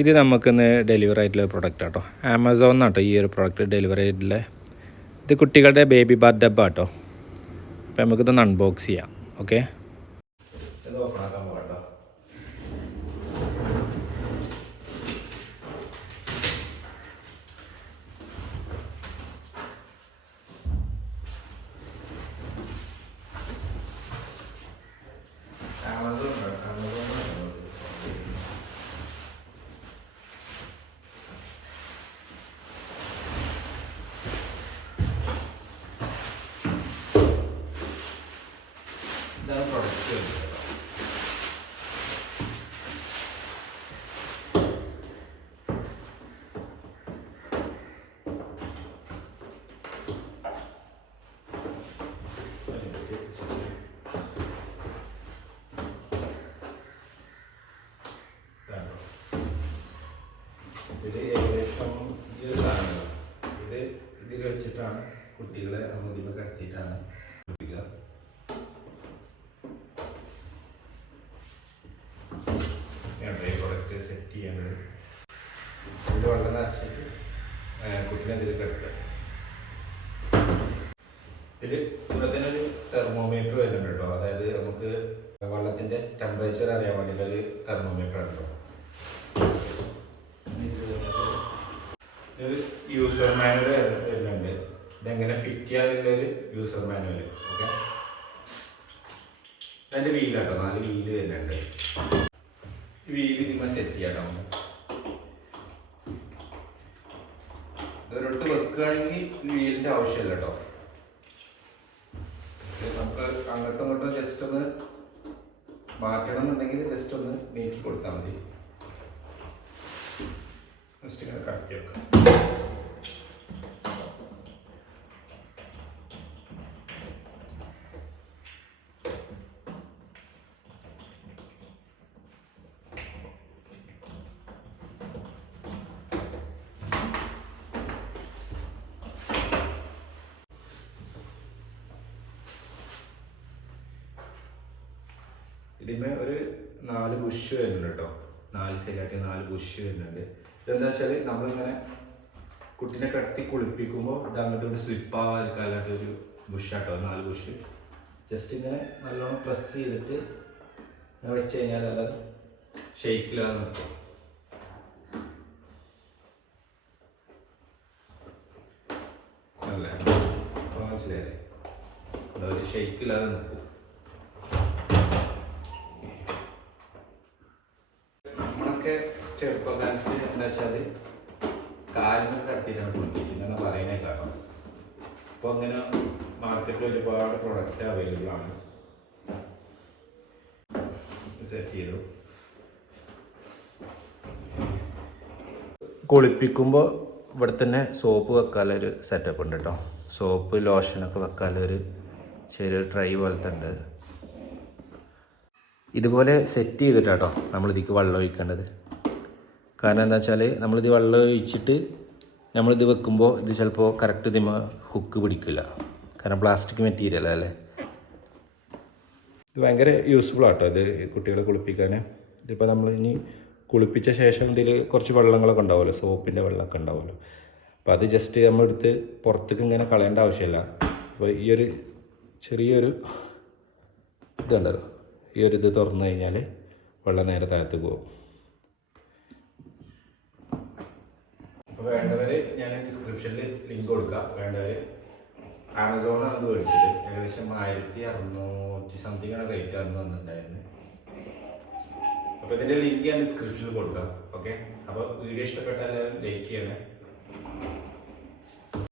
ഇത് നമുക്കിന്ന് ഡെലിവറി ആയിട്ടുള്ള പ്രൊഡക്റ്റ് ആട്ടോ. ആമസോൺ ആട്ടോ ഈ ഒരു പ്രൊഡക്റ്റ് ഡെലിവറി ആയിട്ടുള്ള ഇത് കുട്ടികളുടെ ബേബി ബാത്ത് ഡബ്ബ ആട്ടോ. അപ്പോൾ നമുക്കിതൊന്ന് അൺബോക്സ് ചെയ്യാം. ഓക്കെ ഓപ്പൺ ആക്കാൻ പോകട്ടോ ആമസോൺ ആമസോൺ ഇതാണ് പ്രൊഡക്റ്റ് വരുന്നത് ഇത് ഏകദേശം ഈ ഇതിൽ വെച്ചിട്ടാണ് കുട്ടികളെ നമ്മൾ ഇതിൽ കിടത്തിയിട്ടാണ് കുട്ടികൾ ഈ ചെയ്യേണ്ടത് ഇത് വെള്ളം നിറച്ചിട്ട് കുട്ടിനെ ഇതിൽ ഇതിൽ ഒരു തെർമോമീറ്റർ വരുന്നുണ്ട് കേട്ടോ. അതായത് നമുക്ക് വെള്ളത്തിന്റെ ടെമ്പറേച്ചർ അറിയാൻ വേണ്ടിയിട്ട് ഒരു തെർമോമീറ്റർ ഉണ്ടോ ഒരു യൂസർ മാനുവൽ വരുന്നുണ്ട്. ഇതെങ്ങനെ ഫിറ്റ് ചെയ്യാതിന്റെ ഒരു യൂസർ മാനുവൽ ഓക്കെ അതിന്റെ വീലാട്ടോ നാല് വീൽ വരുന്നുണ്ട്. വീൽ നിങ്ങൾ സെറ്റ് ചെയ്യാട്ടോ. ഇതൊരിടത്ത് വെക്കുകയാണെങ്കിൽ വീലിന്റെ ആവശ്യമില്ല കേട്ടോ. നമുക്ക് അങ്ങോട്ടും ഇങ്ങോട്ടും ജസ്റ്റ് ഒന്ന് മാറ്റണം എന്നുണ്ടെങ്കിൽ ജസ്റ്റ് ഒന്ന് നീക്കി കൊടുത്താൽ മതി. ജസ്റ്റ് ഇങ്ങനെ കടത്തി വെക്കാം. ഇതിന്മേ ഒരു നാല് ബുഷ് വരുന്നുണ്ട് കേട്ടോ നാല് സൈഡായിട്ട് നാല് ബുഷ് വരുന്നുണ്ട്. ഇതെന്താ വെച്ചാൽ നമ്മളിങ്ങനെ കുട്ടീനെ കടത്തി കുളിപ്പിക്കുമ്പോൾ ഇത് അങ്ങോട്ട് ഒരു സ്ലിപ്പ് ആവാതിരിക്കാനായിട്ട് ഒരു കേട്ടോ നാല് ബുഷ് ജസ്റ്റ് ഇങ്ങനെ നല്ലോണം പ്രസ് ചെയ്തിട്ട് വെച്ച് കഴിഞ്ഞാൽ അത് ഷെയ്ക്കിലാതെ നിൽക്കും അല്ലേ? അപ്പോൾ ഷെയ്ക്കിലാതെ നിൽക്കും നമ്മളൊക്കെ ചെറുപ്പകാലത്ത് എന്താ വെച്ചാൽ കാലിന് കടത്തിയിട്ടാണ് എന്നാണ് പറയുന്നത് കാരണം. ഇപ്പൊ അങ്ങനെ മാർക്കറ്റിൽ ഒരുപാട് പ്രൊഡക്റ്റ് അവൈലബിൾ ആണ്. സെറ്റ് ചെയ്തു. കുളിപ്പിക്കുമ്പോൾ ഇവിടെ തന്നെ സോപ്പ് വെക്കാനൊരു സെറ്റപ്പ് ഉണ്ട് കേട്ടോ സോപ്പ് ലോഷനൊക്കെ വെക്കാനൊരു ചെറിയ ട്രൈ പോലത്തെ ഉണ്ട്. ഇതുപോലെ സെറ്റ് ചെയ്തിട്ടാട്ടോ നമ്മൾ ഇതിക്ക് വെള്ളം ഒഴിക്കേണ്ടത്. കാരണം എന്താ വെച്ചാൽ നമ്മളിത് വെള്ളം ഒഴിച്ചിട്ട് നമ്മളിത് വെക്കുമ്പോൾ ഇത് ചിലപ്പോൾ കറക്റ്റ് ഇതിമ ഹുക്ക് പിടിക്കില്ല. കാരണം പ്ലാസ്റ്റിക് മെറ്റീരിയൽ അല്ലേ? ഇത് ഭയങ്കര യൂസ്ഫുൾ ആട്ടോ ഇത് കുട്ടികളെ കുളിപ്പിക്കാൻ ഇതിപ്പോൾ നമ്മൾ ഇനി കുളിപ്പിച്ച ശേഷം ഇതിൽ കുറച്ച് വെള്ളങ്ങളൊക്കെ ഉണ്ടാവുമല്ലോ സോപ്പിന്റെ വെള്ളമൊക്കെ ഉണ്ടാവുമല്ലോ. അപ്പോൾ അത് ജസ്റ്റ് നമ്മളെടുത്ത് പുറത്തേക്ക് ഇങ്ങനെ കളയേണ്ട ആവശ്യമില്ല. അപ്പോൾ ഈ ഒരു ചെറിയൊരു ഇതുണ്ടല്ലോ. ഈ ഒരു ഇത് തുറന്നു കഴിഞ്ഞാൽ വെള്ളം നേരെ താഴത്ത് പോകും. അപ്പോൾ വേണ്ടവർ ഞാൻ ഡിസ്ക്രിപ്ഷനിൽ ലിങ്ക് കൊടുക്കാം. വേണ്ടവർ ആമസോണാണ് ഇത് മേടിച്ചത്. ഏകദേശം ആയിരത്തി അറുന്നൂറ്റി സംതിങ് ആണ് റേറ്റ് ആണ് വന്നിട്ടുണ്ടായിരുന്നത് അപ്പോൾ ഇതിന്റെ ലിങ്ക് ഞാൻ ഡിസ്ക്രിപ്ഷനിൽ കൊടുക്കാം. ഓക്കെ അപ്പോൾ വീഡിയോ ഇഷ്ടപ്പെട്ടാൽ ലൈക്ക് ചെയ്യണേ.